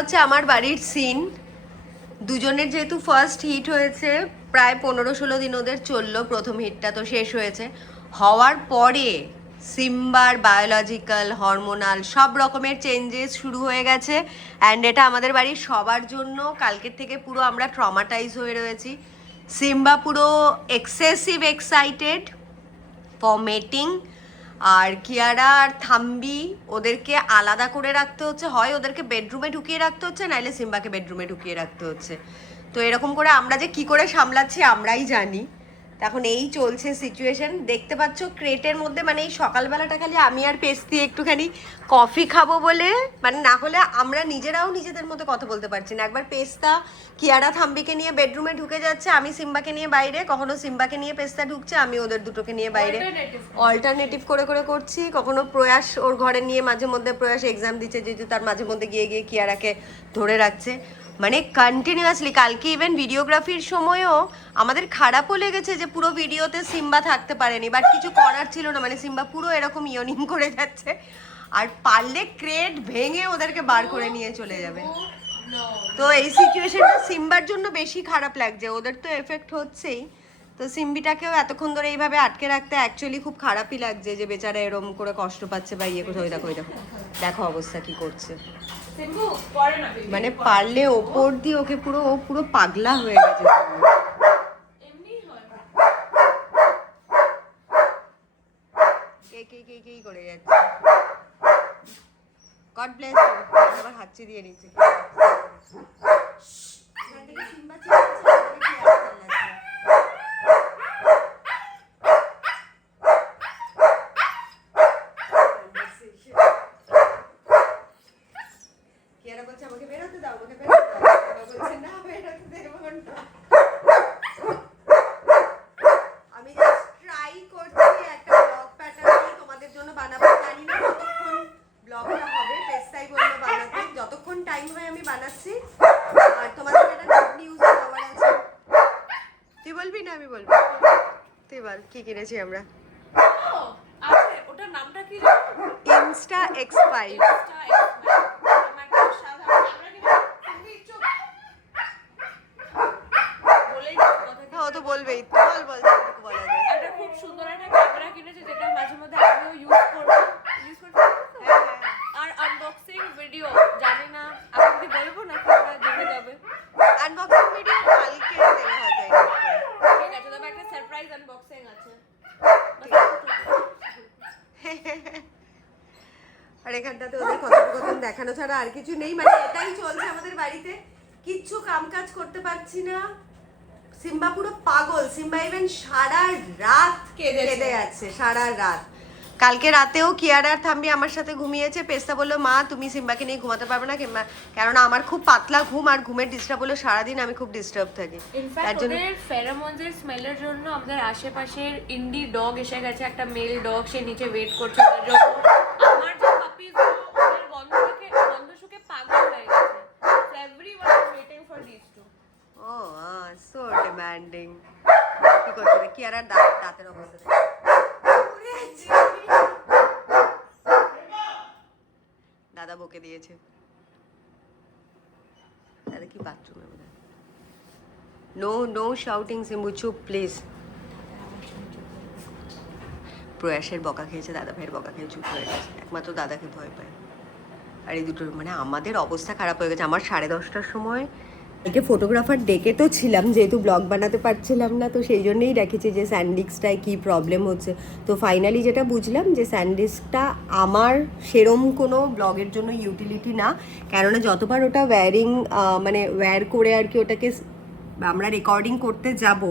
হচ্ছে আমার বাড়ির সিন। দুজনের যেহেতু ফার্স্ট হিট হয়েছে, প্রায় 15-16 দিন ওদের চললো, প্রথম হিটটা তো শেষ হয়েছে। হওয়ার পরে সিম্বার বায়োলজিক্যাল হরমোনাল সব রকমের চেঞ্জেস শুরু হয়ে গেছে। অ্যান্ড এটা আমাদের বাড়ির সবার জন্য কালকের থেকে পুরো আমরা ট্রমাটাইজ হয়ে রয়েছি। সিম্বা পুরো এক্সেসিভ এক্সাইটেড ফর মেটিং, আর কিয়ারা আর থাম্বি ওদেরকে আলাদা করে রাখতে হচ্ছে, হয় ওদেরকে বেডরুমে ঢুকিয়ে রাখতে হচ্ছে, নাইলে সিম্বাকে বেডরুমে ঢুকিয়ে রাখতে হচ্ছে। তো এরকম করে আমরা যে কি করে সামলাচ্ছি আমরাই জানি। এখন এই চলছে সিচুয়েশন, দেখতে পাচ্ছ ক্রেটের মধ্যে, মানে এই সকালবেলাটা খালি আমি আর পেস্তি একটুখানি কফি খাবো বলে, মানে না হলে আমরা নিজেরাও নিজেদের মধ্যে কথা বলতে পারছি না। একবার পেস্তা কিয়ারা থাম্বিকে নিয়ে বেডরুমে ঢুকে যাচ্ছে, আমি সিম্বাকে নিয়ে বাইরে, কখনো সিম্বাকে নিয়ে পেস্তা ঢুকছে, আমি ওদের দুটোকে নিয়ে বাইরে, অল্টারনেটিভ করে করে করছি। কখনো প্রয়াস ওর ঘরে নিয়ে, মাঝে মধ্যে প্রয়াস এক্সাম দিচ্ছে যেহেতু, তার মাঝে মধ্যে গিয়ে গিয়ে কিয়ারাকে ধরে রাখছে, মানে কন্টিনিউয়াসলি। কালকে ইভেন ভিডিওগ্রাফির সময়ও আমাদের খারাপও লেগেছে যে পুরো ভিডিওতে সিম্বা থাকতে পারেনি, বাট কিছু করার ছিল না, মানে সিম্বা পুরো এরকম ইয়নিং করে যাচ্ছে, আর পারলে ক্রেট ভেঙে ওদেরকে বার করে নিয়ে চলে যাবে। তো এই সিচুয়েশনটা সিম্বার জন্য বেশি খারাপ লাগছে, ওদের তো এফেক্ট হচ্ছেই, তো সিম্বিটাকেও এতক্ষণ ধরে এইভাবে আটকে রাখতে অ্যাকচুয়ালি খুব খারাপই লাগছে, যে বেচারা এরম করে কষ্ট পাচ্ছে বা ইয়ে কোথাও। দেখো দেখো দেখো অবস্থা কি করছে, মানে পারলে ওপর দিয়ে ওকে পুরো, ও পুরো পাগলা হয়ে গেছে। কে করে যাচ্ছে, গড ব্লেস ইউ। আবার হাঁচি দিয়ে নিচ্ছে। কিয়ারা বলছে আমাকে বেরোতে দাও, আমাকে বেরোতে দাও, বলছে না বেরোতে দেবো না। আমি জাস্ট ট্রাই করছি একটা ব্লগ প্যাটার্ন তোমাদের জন্য বানাবো, জানি না কতক্ষণ ব্লগটা হবে, পেস্তাই বললো বানাতে, যতক্ষণ টাইম হয় আমি বানাচ্ছি। আর তোমাদের একটা গুড নিউজ দেওয়ার আছে। তুই বলবি না আমি বলবো? তুই বল কি কিনেছি আমরা। আচ্ছা ওটার নামটা কি? Insta X5। ও তো বলবেই, বল বল যেটুকু বলা যায়। এটা খুব সুন্দর একটা ক্যামেরা কিনেছে, যেটা মাঝে মধ্যে আমিও ইউজ করব। আর আনবক্সিং ভিডিও জানি না এখন কি বলবো না, তোমরা দেখে যাবে। আনবক্সিং ভিডিও কালকে দেবে হয়তো। ঠিক আছে, তবে একটা সারপ্রাইজ আনবক্সিং আছে। আর এখানটাতে ওদের কথোপকথন দেখানো ছাড়া আর কিছু নেই, মানে এটাই চলছে আমাদের বাড়িতে, কিচ্ছু কামকাজ করতে পারছি না। সিম্বা পুরো পাগল, সিম্বা ইভেন সারা রাত কেঁদে যাচ্ছে, সারা রাত। কালকে রাতেও কিয়ারা আর থাম্বি আমার সাথে ঘুমিয়েছে। পেস্তা বললো মা তুমি সিম্বাকে নিয়ে ঘুমাতে পারবে না, কিংবা কেননা আমার খুব পাতলা ঘুম, আর ঘুমের ডিস্টার্ব হলো সারাদিন আমি খুব ডিস্টার্ব থাকি। ইনফ্যাক্ট ওদের ফেরোমোনসের স্মেলের জন্য আমাদের আশেপাশের ইন্ডি ডগ এসে গেছে, একটা মেল ডগ, সে নিচে ওয়েট করছে ওদের জন্য। আমার যে পাপিজ ওদের গন্ধ শুকে পাগল হয়ে গেছে। So everyone is waiting for these two. So demanding. কি করছে রে কিয়ারার দাঁতের অবস্থা? দাদা বকে দিয়েছে। দাদা কি বাথরুমে বোধ হয়। নো শাউটিং সিম্বু, চুপ প্লিজ। প্রয়াসের বকা খেয়েছে, দাদা ভাইয়ের বকা খেয়ে চুপ হয়ে গেছে, একমাত্র দাদাকে ভয় পায়। আর এই দুটোর মানে আমাদের অবস্থা খারাপ হয়ে গেছে। আমার 10:30টার সময় একে ফটোগ্রাফার ডেকে তো ছিলাম, যেহেতু ব্লগ বানাতে পারছিলাম না, তো সেই জন্যই রেখেছি যে স্যান্ডিস্কটায় কী প্রবলেম হচ্ছে। তো ফাইনালি যেটা বুঝলাম যে স্যান্ডিস্কটা আমার সেরম কোনো ব্লগের জন্য ইউটিলিটি না, কেননা যতবার ওটা মানে ওয়্যার করে আর কি ওটাকে আমরা রেকর্ডিং করতে যাব,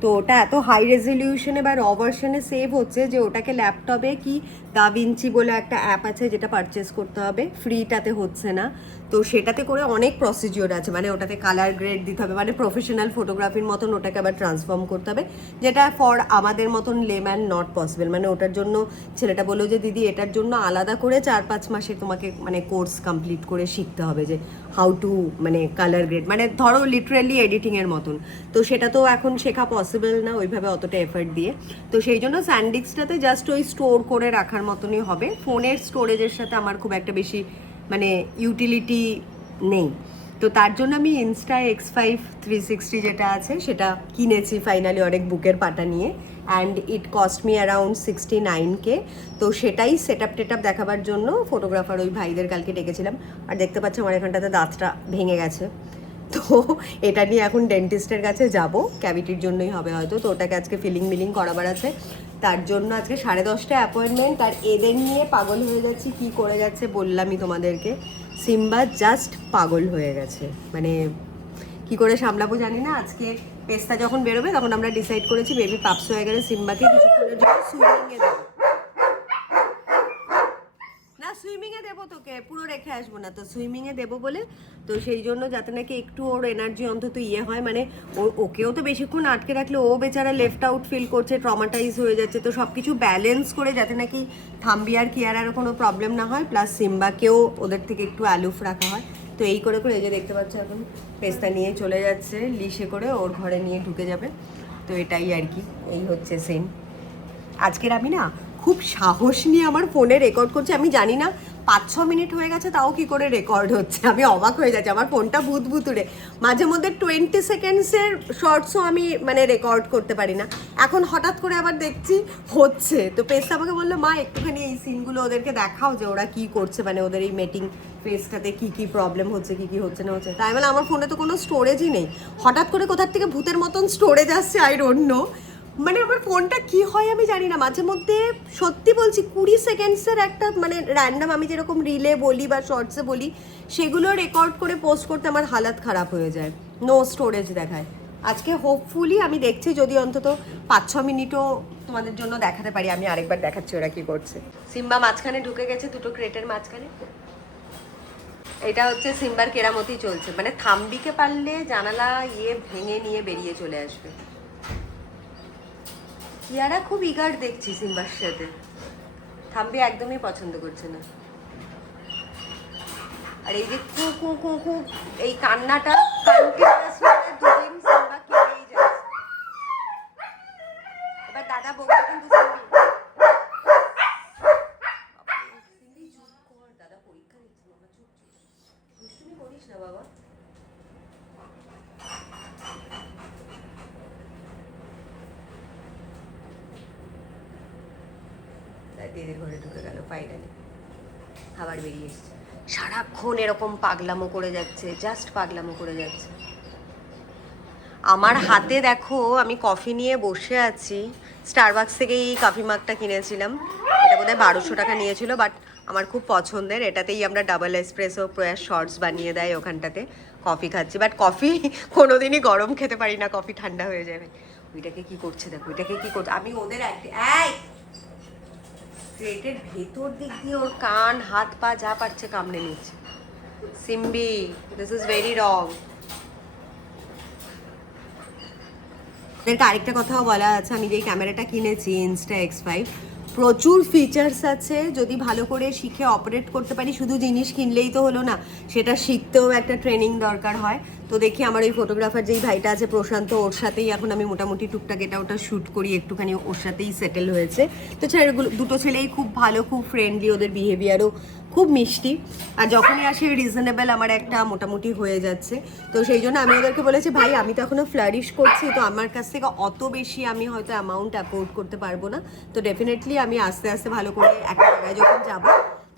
তো ওটা এত হাই রেজলিউশনে বা র ভার্সনে সেভ হচ্ছে যে ওটাকে ল্যাপটপে কি দাভিঞ্চি বলে একটা অ্যাপ আছে যেটা পারচেস করতে হবে, ফ্রিটাতে হচ্ছে না। তো সেটাতে করে অনেক প্রসিডিওর আছে, মানে ওটাতে কালার গ্রেড দিতে হবে, মানে প্রফেশনাল ফটোগ্রাফির মতন ওটাকে আবার ট্রান্সফর্ম করতে হবে, যেটা ফর আমাদের মতন লেম্যান নট পসিবল। মানে ওটার জন্য ছেলেটা বললো যে দিদি এটার জন্য আলাদা করে 4-5 মাসে তোমাকে মানে কোর্স কমপ্লিট করে শিখতে হবে যে হাউ টু মানে কালার গ্রেড, মানে ধরো লিটারেলি এডিটিংয়ের মতন। তো সেটা তো এখন শেখা পসিবল না ওইভাবে অতটা এফার্ট দিয়ে। তো সেই জন্য স্যান্ডিস্কটাতে জাস্ট ওই স্টোর করে রাখার মতনই হবে। ফোনের স্টোরেজের সাথে আমার খুব একটা বেশি মানে ইউটিলিটি নেই। তো তার জন্য আমি ইনস্টা X5 360 যেটা আছে সেটা কিনেছি ফাইনালি অনেক বুকের পাটা নিয়ে, and it cost me around 69K। তো সেটাই সেট আপ টেট আপ দেখাবার জন্য ফটোগ্রাফার ওই ভাইদের কালকে ডেকেছিলাম। আর দেখতে পাচ্ছি আমার এখানটাতে দাঁতটা ভেঙে গেছে, তো এটা নিয়ে এখন ডেন্টিস্টের কাছে যাব, ক্যাভিটির জন্যই হবে হয়তো। তো ওটাকে আজকে ফিলিং করাবার আছে, তার জন্য আজকে 10:30টায় অ্যাপয়েন্টমেন্ট। আর এদের নিয়ে পাগল হয়ে যাচ্ছি, কি করে যাচ্ছে বললামই তোমাদেরকে। সিম্বা জাস্ট পাগল হয়ে গেছে, মানে কি করে সামলাবো জানি না। আজকে পেস্তা যখন বেরোবে তখন আমরা ডিসাইড করেছি বেবি পাপস হয়ে গেলে সিম্বাকে কিছুক্ষণের জন্য সুইমিংয়ে দেবো। না সুইমিংয়ে দেবো, তোকে পুরো রেখে আসবো না, তো সুইমিংয়ে দেবো বলে। তো সেই জন্য যাতে নাকি একটু ওর এনার্জি অন্তত ইয়ে হয়, মানে ওকেও তো বেশিক্ষণ আটকে রাখলে ও বেচারা লেফট আউট ফিল করছে, ট্রমাটাইজ হয়ে যাচ্ছে। তো সব কিছু ব্যালেন্স করে যাতে নাকি থাম্বি আর কিয়ারারও কোনো প্রবলেম না হয়, প্লাস সিম্বাকেও ওদের থেকে একটু অ্যালুফ রাখা হয়। তো এই করে করে এই যে দেখতে পাচ্ছ এখন পেস্তা নিয়ে চলে যাচ্ছে লিশে করে, ওর ঘরে নিয়ে ঢুকে যাবে। তো এটাই আর কি, এই হচ্ছে সিন আজকের। আমি না খুব সাহস নিয়ে আমার ফোনে রেকর্ড করছি, আমি জানি না 5-6 মিনিট হয়ে গেছে তাও কি করে রেকর্ড হচ্ছে, আমি অবাক হয়ে যাচ্ছি। আমার ফোনটা ভূতভুতুরে, মাঝে মধ্যে 20 সেকেন্ডসের শর্টসও আমি মানে রেকর্ড করতে পারি না। এখন হঠাৎ করে আবার দেখছি হচ্ছে। তো পেস্তা আমাকে বললো মা একটুখানি এই সিনগুলো ওদেরকে দেখাও যে ওরা কি করছে, মানে ওদের এই মেটিং ফেসটাতে কি কি প্রবলেম হচ্ছে, কি কি হচ্ছে না হচ্ছে। তাই বলে আমার ফোনে তো কোনো স্টোরেজই নেই, হঠাৎ করে কোথার থেকে ভূতের মতন স্টোরেজ আসছে, আই ডোন্ট নো। মানে আমার ফোনটা কি হয় আমি জানি না, মাঝে মধ্যে সত্যি বলছি 20 সেকেন্ডসের একটা মানে র্যান্ডাম আমি যেরকম রিলে বলি বা শর্টসে বলি সেগুলো রেকর্ড করে পোস্ট করতে আমার হালাত খারাপ হয়ে যায়, নো স্টোরেজ দেখায়। আজকে হোপফুলি আমি দেখছি যদি অন্তত 5-6 মিনিটও তোমাদের জন্য দেখাতে পারি। আমি আরেকবার দেখাচ্ছি ওরা কি করছে। সিম্বা মাঝখানে ঢুকে গেছে, দুটো ক্রেটের মাঝখানে। এটা হচ্ছে সিম্বার কেরামতি চলছে, মানে থাম্বিকে পারলে জানালা ইয়ে ভেঙে নিয়ে বেরিয়ে চলে আসবে। কিয়ারা খুব ইগার দেখছি সিম্বার সাথে, থাম্বি একদমই পছন্দ করছে না। আর এই যে কু কু কু কু এই কান্নাটা কন্টিনিউয়াসলি দুদিন সিম্বা কেটেই যাচ্ছে। এবার দাদা বলবে কিন্তু সিম্বি চুপ কর, দাদা পরীক্ষা দিচ্ছে, বাবা চুপ চুপ, দুষ্টুমি করিস না বাবা। দিদির ঘরে ঢুকে গেল ফাইনালি, আবার বেরিয়ে এসছে। সারাক্ষণ এরকম পাগলামো করে যাচ্ছে, জাস্ট পাগলামো করে যাচ্ছে। আমার হাতে দেখো আমি কফি নিয়ে বসে আছি, স্টারবাক্স থেকে এই কফি মাগটা কিনেছিলাম, এটা বোধহয় 1200 টাকা নিয়েছিল, বাট আমার খুব পছন্দের। এটাতেই আমরা ডাবল এসপ্রেসো প্রয়াস শর্টস বানিয়ে দেয় ওখানটাতে, কফি খাচ্ছি। বাট কফি কোনোদিনই গরম খেতে পারি না, কফি ঠান্ডা হয়ে যাবে। ওইটাকে কি করছে দেখো, ওইটাকে কি করছে। আমি ওদের ক্রেটের ভেতর দিক দিয়ে ওর কান হাত পা যা পারছে কামড়ে নিচ্ছে। সিম্বি, দিস ইজ ভেরি রং। ওদেরকে আরেকটা কথাও বলা আছে, আমি যেই ক্যামেরাটা কিনেছি ইনস্টা X5, প্রচুর ফিচার্স আছে, যদি ভালো করে শিখে অপারেট করতে পারি। শুধু জিনিস কিনলেই তো হলো না, সেটা শিখতেও একটা ট্রেনিং দরকার হয়। তো দেখি আমার ওই ফটোগ্রাফার যেই ভাইটা আছে প্রশান্ত, ওর সাথেই এখন আমি মোটামুটি টুকটাক এটা ওটা শ্যুট করি, একটুখানি ওর সাথেই সেটেল হয়েছে। তো ছেলেগুলো দুটো ছেলেই খুব ভালো, খুব ফ্রেন্ডলি, ওদের বিহেভিয়ারও খুব মিষ্টি। আর যখনই আসে রিজনেবল আমার একটা মোটামুটি হয়ে যাচ্ছে। তো সেই জন্য আমি ওদেরকে বলেছি ভাই আমি তো এখনও ফ্লারিশ করছি, তো আমার কাছ থেকে অত বেশি আমি হয়তো অ্যামাউন্ট অ্যাফোর্ড করতে পারবো না। তো ডেফিনেটলি আমি আস্তে আস্তে ভালো করে একটা জায়গায় যখন যাবো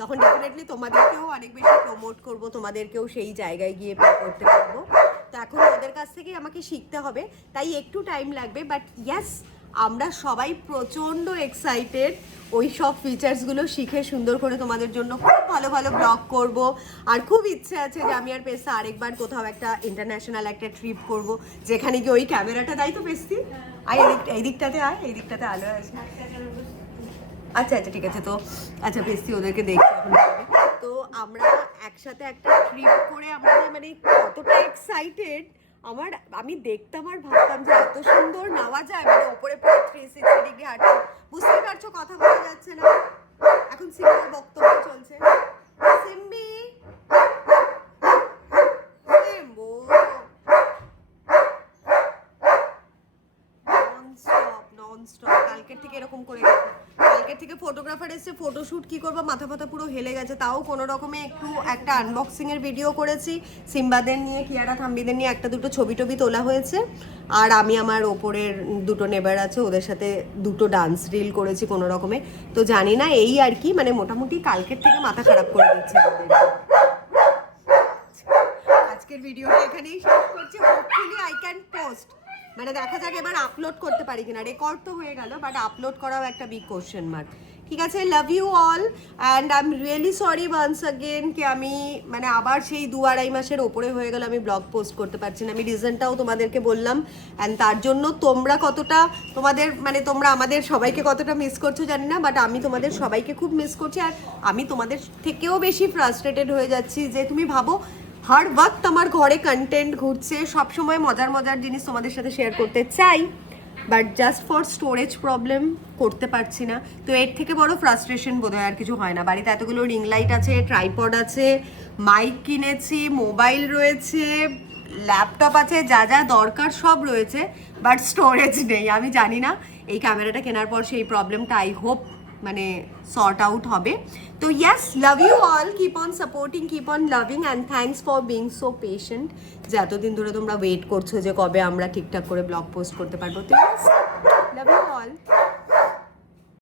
তখন ডেফিনেটলি তোমাদেরকেও অনেক বেশি প্রমোট করব, তোমাদেরকেও সেই জায়গায় গিয়ে পে করতে পারবো। তো এখন ওদের কাছ থেকেই আমাকে শিখতে হবে, তাই একটু টাইম লাগবে। বাট ইয়াস, আমরা সবাই প্রচণ্ড এক্সাইটেড ওই সব ফিচার্সগুলো শিখে সুন্দর করে তোমাদের জন্য খুব ভালো ভালো ব্লগ করব। আর খুব ইচ্ছে আছে যে আমি আর পেস্তা আরেকবার কোথাও একটা ইন্টারন্যাশনাল একটা ট্রিপ করব, যেখানে গিয়ে ওই ক্যামেরাটা দেয়। তো পেস্তি আয় এই দিকটাতে, আয় এই দিকটাতে আলো আছে। আচ্ছা আচ্ছা ঠিক আছে। তো আচ্ছা পেস্তি ওদেরকে দেখছি এখন। তো আমরা একসাথে একটা ট্রিপ করে আমরা মানে কতটা এক্সাইটেড, আমি দেখতাম আর ভাবতাম যে এত সুন্দর নেওয়া যায়, মানে ওপরে পুরো 360 ডিগ্রি হাঁটছে, বুঝতেই পারছো কথা বলা যাচ্ছে না। এখন সিম্বার বক্তব্য চলছে। সিম্বি ননস্টপ কালকের থেকে এরকম করে গেছে। কালকে থেকে ফটোগ্রাফার এসে ফটোশুট কি করবো, মাথা ফাথা পুরো হেলে গেছে। তাও কোনো রকমে একটু একটা আনবক্সিং এর ভিডিও করেছি, সিম্বাদের নিয়ে, কিয়ারা থাম্বিদের নিয়ে একটা দুটো ছবি টবি তোলা হয়েছে। আর আমি আমার ওপরের দুটো নেবার আছে ওদের সাথে দুটো ডান্স রিল করেছি কোনো রকমে। তো জানি না, এই আর কি, মানে মোটামুটি কালকের থেকে মাথা খারাপ করে দিচ্ছে আমাদের। আজকের ভিডিওটা এখানেই শেষ করছি। হোপফুলি আই ক্যান পোস্ট, মানে দেখা যাক এবার আপলোড করতে পারি কিনা। রেকর্ড তো হয়ে গেল, বাট আপলোড করাও একটা বিগ কোশ্চেন মার্ক। ঠিক আছে, love you all and I am really sorry once again কি আমি মানে আবার সেই 2-2.5 মাসের ওপরে হয়ে গেল আমি ব্লগ পোস্ট করতে পারছি না। আমি রিজনটাও তোমাদেরকে বললাম, অ্যান্ড তার জন্য তোমরা কতটা তোমাদের মানে তোমরা আমাদের সবাইকে কতটা মিস করছো জানি না, বাট আমি তোমাদের সবাইকে খুব মিস করছি। আর আমি তোমাদের থেকেও বেশি ফ্রাস্ট্রেটেড হয়ে যাচ্ছি যে তুমি ভাবো হার ওয়াক্ত আমার ঘরে কন্টেন্ট ঘুরছে, সবসময় মজার মজার জিনিস তোমাদের সাথে শেয়ার করতে চাই, but just for storage problem করতে পারছি না। তো এর থেকে বড় ফ্রাস্ট্রেশন বোধহয় আর কিছু হয় না। বাড়িতে এতগুলো রিং লাইট আছে, ট্রাইপড আছে, মাইক কিনেছি, মোবাইল রয়েছে, ল্যাপটপ আছে, যা যা দরকার সব রয়েছে, বাট স্টোরেজ নেই। আমি জানি না এই ক্যামেরাটা কেনার পর সেই প্রবলেমটা আই হোপ মানে সর্ট আউট হবে। তো yes, love you all, keep on supporting, keep on loving and thanks for being so patient, যে এতদিন ধরে তোমরা ওয়েট করছো যে কবে আমরা ঠিকঠাক করে ব্লগ পোস্ট করতে পারবো। তো ইয়েস, লাভ ইউ অল।